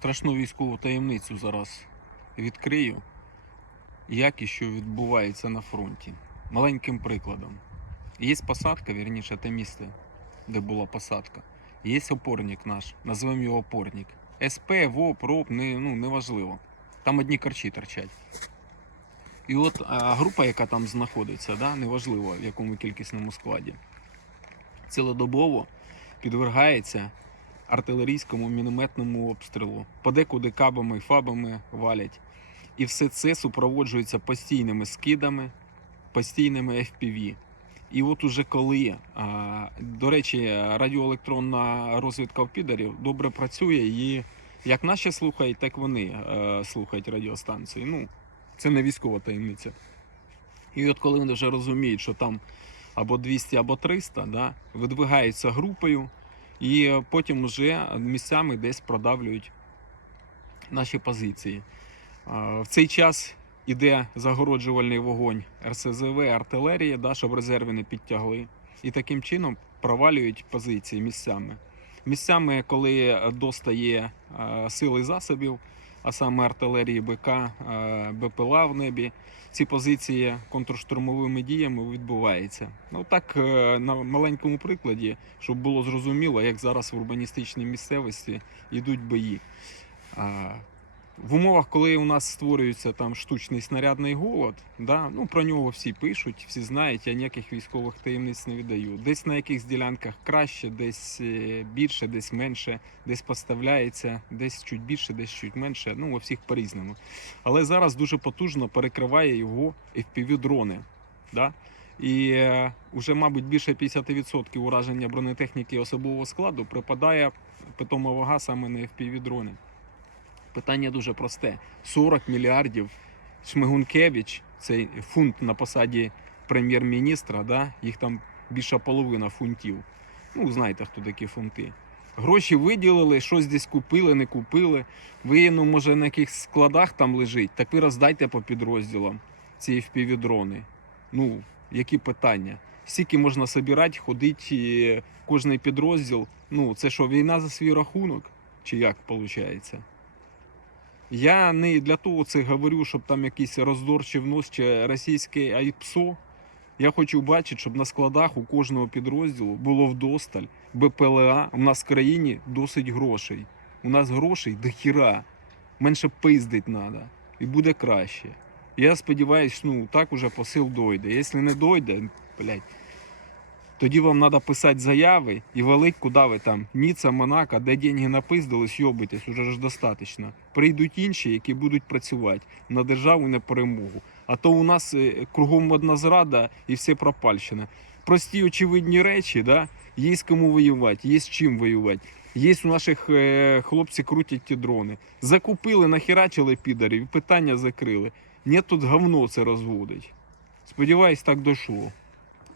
страшну військову таємницю зараз відкрию, як і що відбувається на фронті. Маленьким прикладом. Є посадка, вірніше, те місце, де була посадка. Є опорник наш, називаємо його опорник. СП, ВОП, РОП, не, ну, неважливо. Там одні корчі торчать. І от а, група, яка там знаходиться, да, неважливо в якому кількісному складі, цілодобово підвергається артилерійському мінометному обстрілу. Подекуди кабами і фабами валять. І все це супроводжується постійними скидами, постійними FPV. І от уже коли, до речі, радіоелектронна розвідка в підарів добре працює, і як наші слухають, так вони е, слухають радіостанції. Ну, це не військова таємниця. І от коли вони вже розуміють, що там або 200, або 300, да, видвигаються групою, і потім вже місцями десь продавлюють наші позиції. В цей час іде загороджувальний вогонь РСЗВ, артилерії, да, щоб резерви не підтягли. І таким чином провалюють позиції місцями. Місцями, коли достає е, сили засобів, а саме артилерії БК, е, БПЛА в небі, ці позиції контрштурмовими діями відбуваються. Ну так е, на маленькому прикладі, щоб було зрозуміло, як зараз в урбаністичній місцевості йдуть бої. В умовах, коли у нас створюється там штучний снарядний голод, да, ну про нього всі пишуть, всі знають, я ніяких військових таємниць не віддаю. Десь на якихось ділянках краще, десь е, більше, десь менше, десь поставляється, десь чуть більше, десь чуть менше. Ну, у всіх по-різному. Але зараз дуже потужно перекриває його FPV-дрони. Да? І е, вже, мабуть, більше 50% ураження бронетехніки особового складу припадає питома вага саме на FPV-дрони. Питання дуже просте: 40 мільярдів Шмигункевич, цей фунт на посаді прем'єр-міністра, да? їх там більша половина фунтів. Ну, знаєте, хто такі фунти. Гроші виділили, щось десь купили, не купили. Ви, ну, може, на яких складах там лежить, так ви роздайте по підрозділам ці FPV-дрони. Ну, які питання? Скільки можна собирати, ходити і кожний підрозділ. Ну, це що, війна за свій рахунок? Чи як виходить? Я не для того це говорю, щоб там якийсь роздор чи внос чи російське АЙПСО. Я хочу бачити, щоб на складах у кожного підрозділу було вдосталь БПЛА. У нас в країні досить грошей. У нас грошей до хіра. Менше пиздить треба. І буде краще. Я сподіваюся, ну так уже посил дойде. Якщо не дойде, блядь, тоді вам треба писати заяви і валить, куди ви там. Ніца, Монако, де деньги напиздили, сьобитесь, уже ж достатньо. Прийдуть інші, які будуть працювати на державу і на перемогу. А то у нас е, кругом одна зрада і все пропальщина. Прості очевидні речі, да? є з кому воювати, є з чим воювати. Є у наших е, хлопці крутять ті дрони. Закупили, нахерачили підарів, питання закрили. Ні, тут говно це розводить. Сподіваюсь, так дійшло.